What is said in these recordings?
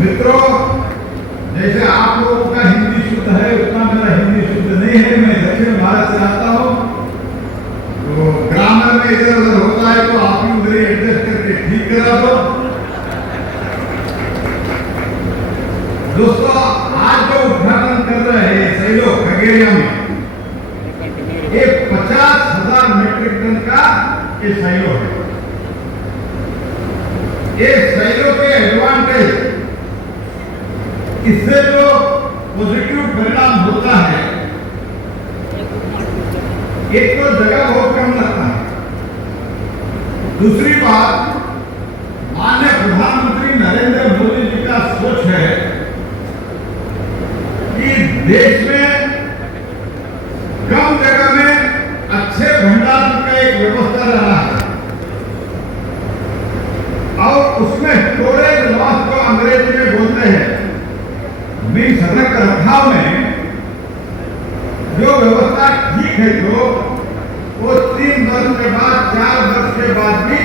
मित्रों, जैसे आप लोगों का हिंदी शुद्ध है उतना मेरा हिंदी शुद्ध नहीं है। मैं दक्षिण भारत से आता हूँ, तो ग्रामर में इधर उधर होता है तो आप ही उधर एडजस्ट करके ठीक करा दो। दोस्तों, आज जो उद्घाटन कर रहे हैं सैलो खगेरिया में, ये 50,000 मेट्रिक टन का ये सैलो है। ये सैलो के एडवांटेज, इससे जो पॉजिटिव परिणाम होता है, एक तो जगह बहुत कम लगता है। दूसरी बात, माननीय प्रधानमंत्री नरेंद्र मोदी जी का सोच है कि देश में कम जगह में अच्छे भंडारण का एक व्यवस्था रहना है और उसमें स्टोरेज लॉस को अंग्रेजी में बोलते हैं, मीन्स रख रखाव में जो व्यवस्था ठीक है तो वो 3 वर्ष के बाद 4 वर्ष के बाद भी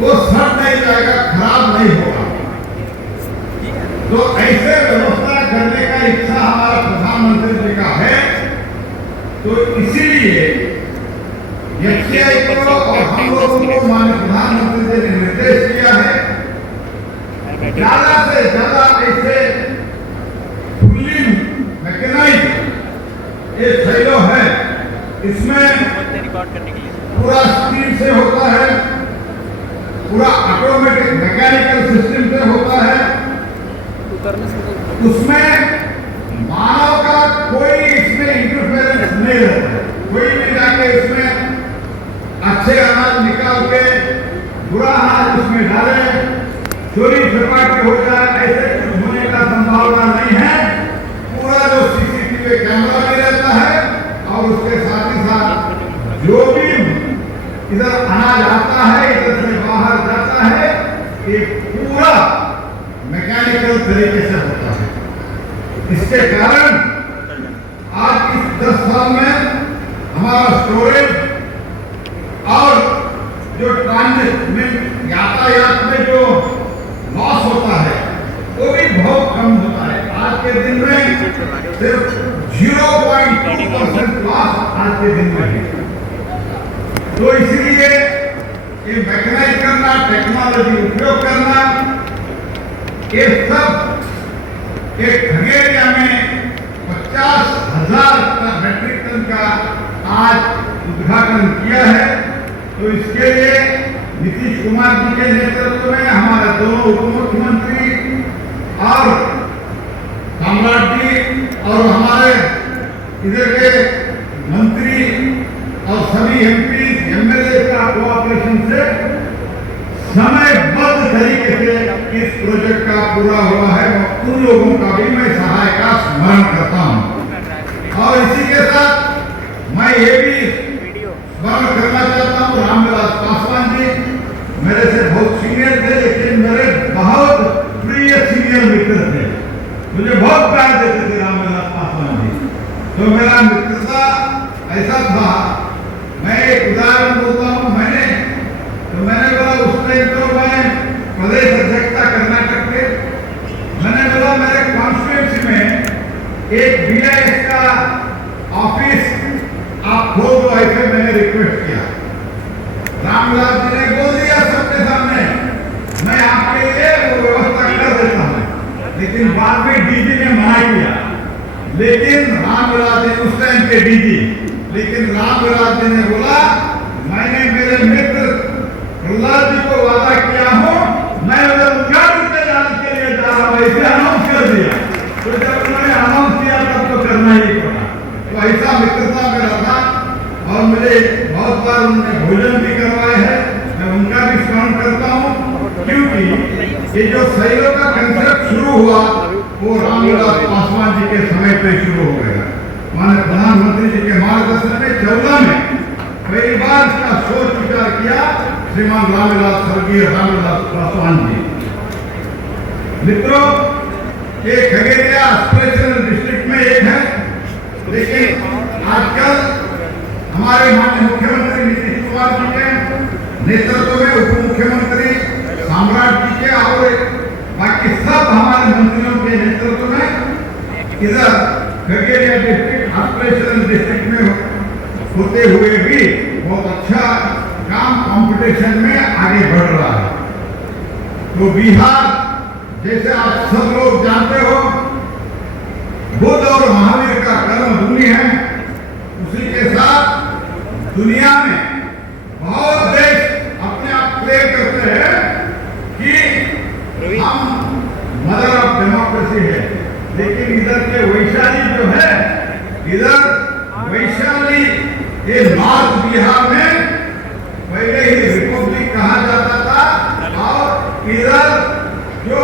वो सड़ नहीं जाएगा, खराब नहीं होगा। तो ऐसे व्यवस्था करने का इच्छा हमारा प्रधानमंत्री जी का है। तो इसीलिए एफसीआई को और हम लोगों को माननीय प्रधानमंत्री जी ने निर्देश दिया है ज्यादा से ज्यादा ऐसे फुल्ली मैकेनाइज्ड ये सैलो है, इसमें पूरा स्टील से होता है, पूरा ऑटोमेटिक मैकेनिकल सिस्टम से होता है, उसमें मानव का कोई इसमें इंटरफेरेंस नहीं रहता है। कोई भी जाके इसमें अच्छे अनाज निकाल के बुरा अनाज उसमें डाले, चोरी चपाटी हो जाए, ऐसे कुछ होने का संभावना नहीं है। पूरा जो सीसीटीवी कैमरा भी रहता है और उसके साथ ही साथ जो भी इधर अनाज आता है, इधर से बाहर जाता है, ये पूरा मैकेनिकल तरीके से होता है। इसके कारण आज इस 10 साल में हमारा स्टोरेज और जो ट्रांजिट यातायात में जो लॉस होता है वो भी बहुत कम होता है। आज के दिन में सिर्फ 0.2% लॉस आज के दिन में है। तो इसलिए ये मैकेनाइज करना, टेक्नोलॉजी उपयोग करना, ये सब एक खगेरिया में 50,000 मेट्रिक टन का आज उद्घाटन किया है। तो इसके लिए नीतीश कुमार जी के नेतृत्व में हमारे दोनों उप मुख्यमंत्री और सम्राट जी और हमारे इधर के मंत्री और सभी एमपी एमएलए का कोऑपरेशन से समयबद्ध तरीके से इस प्रोजेक्ट का पूरा हुआ है। उन लोगों का भी मैं सहाय का स्मरण करता हूं और इसी के साथ मैं ये भी स्मरण करना चाहता हूं, रामविलास पासवान जी मेरे से बहुत सीनियर थे, लेकिन मेरे बहुत प्रिय सीनियर मित्र थे, मुझे बहुत प्यार देते थे रामविलास पासवान जी। तो मेरा मित्रता ऐसा था, मैं एक उदाहरण बोलता हूँ। मैंने बोला उस टाइम तो मैं प्रदेश अध्यक्षता कर्नाटक के, मैंने बोला मेरे कॉन्स्टिट्यूंसी में एक बीआईएस का ऑफिस आप खोल दो, ऐसे मैंने रिक्वेस्ट किया। रामविलास जी ने बोल दिया सबके सामने, मैं आपके लिए वो व्यवस्था कर देता हूँ, लेकिन बाद में डीजी ने मना किया। लेकिन रामविलास जी उस टाइम के डीजी, लेकिन रामविलास जी ने बोला मैंने मेरे मित्र प्रहलाद जी को वादा किया हूं, मैं उधर उद्घाटन के जाने के लिए जा रहा हूं, ऐसे अनाउंस कर दिया। तो जब उन्होंने अनाउंस किया तब तो करना ही पड़ा। तो ऐसा मित्रता मेरा था और मुझे बहुत बार उन्होंने भोजन भी करवाए हैं, मैं उनका भी स्मरण करता हूं, क्योंकि ये जो सैलो का कंसेप्ट शुरू हुआ वो रामविलास पासवान जी के समय पे शुरू हो गया। माननीय प्रधानमंत्री जी के मार्गदर्शन में 14 में पहली बार इसका सोच विचार किया श्रीमान रामविलास, स्वर्गीय रामविलास पासवान जी। मित्रों, ये खगेरिया एस्पिरेशनल डिस्ट्रिक्ट में एक है, लेकिन आजकल हमारे माननीय मुख्यमंत्री नीतीश कुमार जी के नेतृत्व में उप मुख्यमंत्री सम्राट जी के और बाकी सब इधर खगड़िया डिस्ट्रिक्ट ऑपरेशनल डिस्ट्रिक्ट में होते हुए भी बहुत अच्छा काम कंपटीशन में आगे बढ़ रहा है। तो बिहार जैसे आप सब लोग जानते हो बुद्ध और महावीर का कर्म भूमि है, उसी के साथ दुनिया में बहुत देश अपने आप क्लेम करते हैं कि हम मदर ऑफ डेमोक्रेसी है, लेकिन इधर के वैशाली जो है, इधर वैशाली ये नॉर्थ बिहार में पहले ही रिपब्लिक कहा जाता था और इधर जो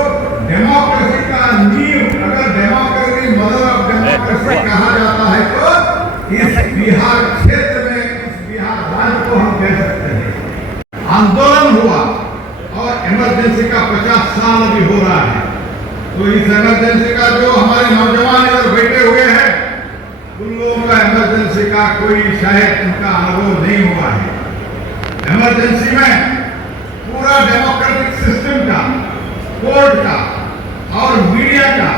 डेमोक्रेसी का नींव, अगर डेमोक्रेसी मदर ऑफ डेमोक्रेसी कहा जाता है तो इस बिहार क्षेत्र में, इस बिहार राज्य को हम कह सकते हैं। आंदोलन हुआ और इमरजेंसी का 50 साल अभी हो रहा है, तो इस इमरजेंसी का जो हमारे नौजवान इधर बैठे हुए हैं उन लोगों का इमरजेंसी का कोई शायद उनका अनुभव नहीं हुआ है। इमरजेंसी में पूरा डेमोक्रेटिक सिस्टम का, कोर्ट का और मीडिया का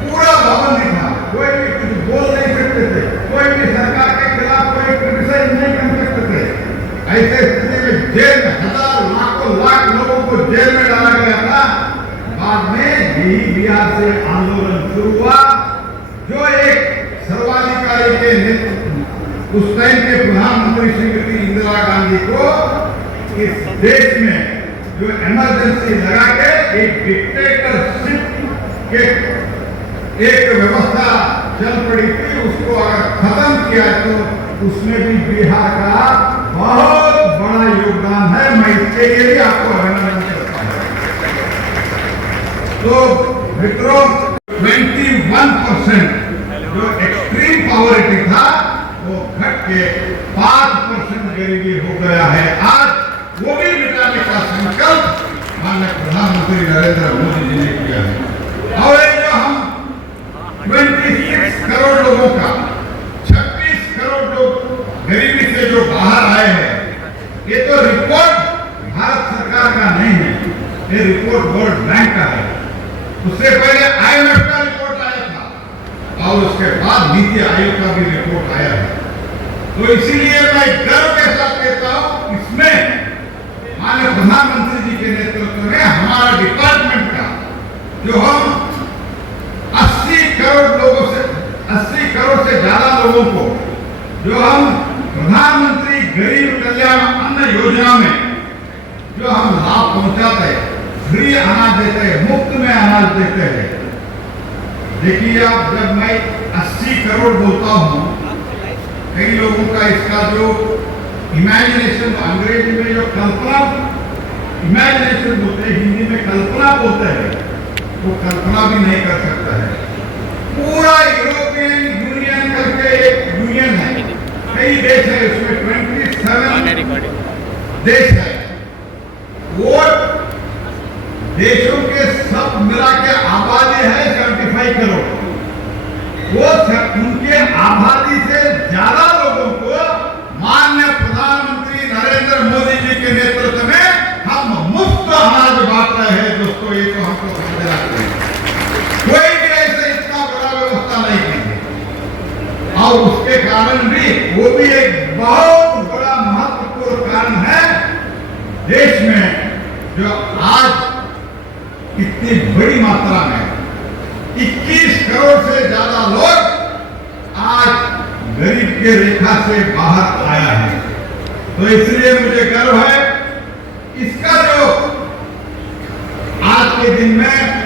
पूरा पाबंदी था, कोई भी कुछ बोल नहीं सकते थे, कोई भी सरकार के खिलाफ कोई क्रिटिसाइज नहीं कर सकते थे। ऐसे स्थिति में जेल में हजार लाखों लाख लोगों को जेल में डाला गया था। बाद में यही बिहार से आंदोलन शुरू हुआ, जो एक सर्वाधिकारी के नेतृत्व उस टाइम के प्रधानमंत्री श्रीमती इंदिरा गांधी को इस देश में जो इमरजेंसी लगा के एक डिक्टेटरशिप के एक व्यवस्था चल पड़ी थी, उसको अगर खत्म किया तो उसमें भी बिहार का बहुत बड़ा योगदान है। मैं इसके लिए भी आपको अभिनंदन करता हूं। तो मित्रों, 21% जो एक्सट्रीम पॉवर्टी था वो घट के 5% गरीबी हो गया है। आज वो भी मिटाने का संकल्प माननीय प्रधानमंत्री नरेंद्र मोदी जी ने किया है। और ये जो हम 26 करोड़ लोगों का, 26 करोड़ लोग गरीबी से जो बाहर आए हैं, ये तो रिपोर्ट भारत सरकार का नहीं है, ये रिपोर्ट वर्ल्ड बैंक का है। उससे पहले IMF का रिपोर्ट आया था और उसके बाद नीति आयोग का भी रिपोर्ट आया है। तो इसीलिए मैं गर्व के साथ कहता हूं, इसमें माननीय प्रधानमंत्री जी के नेतृत्व में हमारा डिपार्टमेंट का जो हम 80 करोड़ लोगों से, 80 करोड़ से ज्यादा लोगों को जो हम प्रधानमंत्री गरीब कल्याण अन्न योजना में जो हम लाभ पहुंचाते हैं, फ्री अनाज देते हैं, मुफ्त में अनाज देते हैं। देखिए आप, जब मैं 80 करोड़ बोलता हूं, कई लोगों का इसका जो इमेजिनेशन, अंग्रेजी में जो कल्पना, इमेजिनेशन बोलते हैं, हिंदी में कल्पना बोलते हैं, वो कल्पना भी नहीं कर सकता है। पूरा यूरोपियन यूनियन करके एक यूनियन है, कई देश है, उसमें 27 देश है। वो देशों के सब मिला के आबादी है 75 करोड़। वो उनके आबादी से ज्यादा लोगों को माननीय प्रधानमंत्री नरेंद्र मोदी जी के नेतृत्व में हम मुफ्त अनाज बांट रहे हैं। दोस्तों, ये तो हमको समझना चाहिए, कोई भी ऐसे इतना बड़ा व्यवस्था नहीं की थी। और उसके कारण भी, वो भी एक बहुत बड़ा महत्वपूर्ण कारण है देश में जो आज इतनी बड़ी मात्रा में 21 करोड़ से ज्यादा लोग आज गरीब के रेखा से बाहर आया है। तो इसलिए मुझे गर्व है, इसका जो आज के दिन में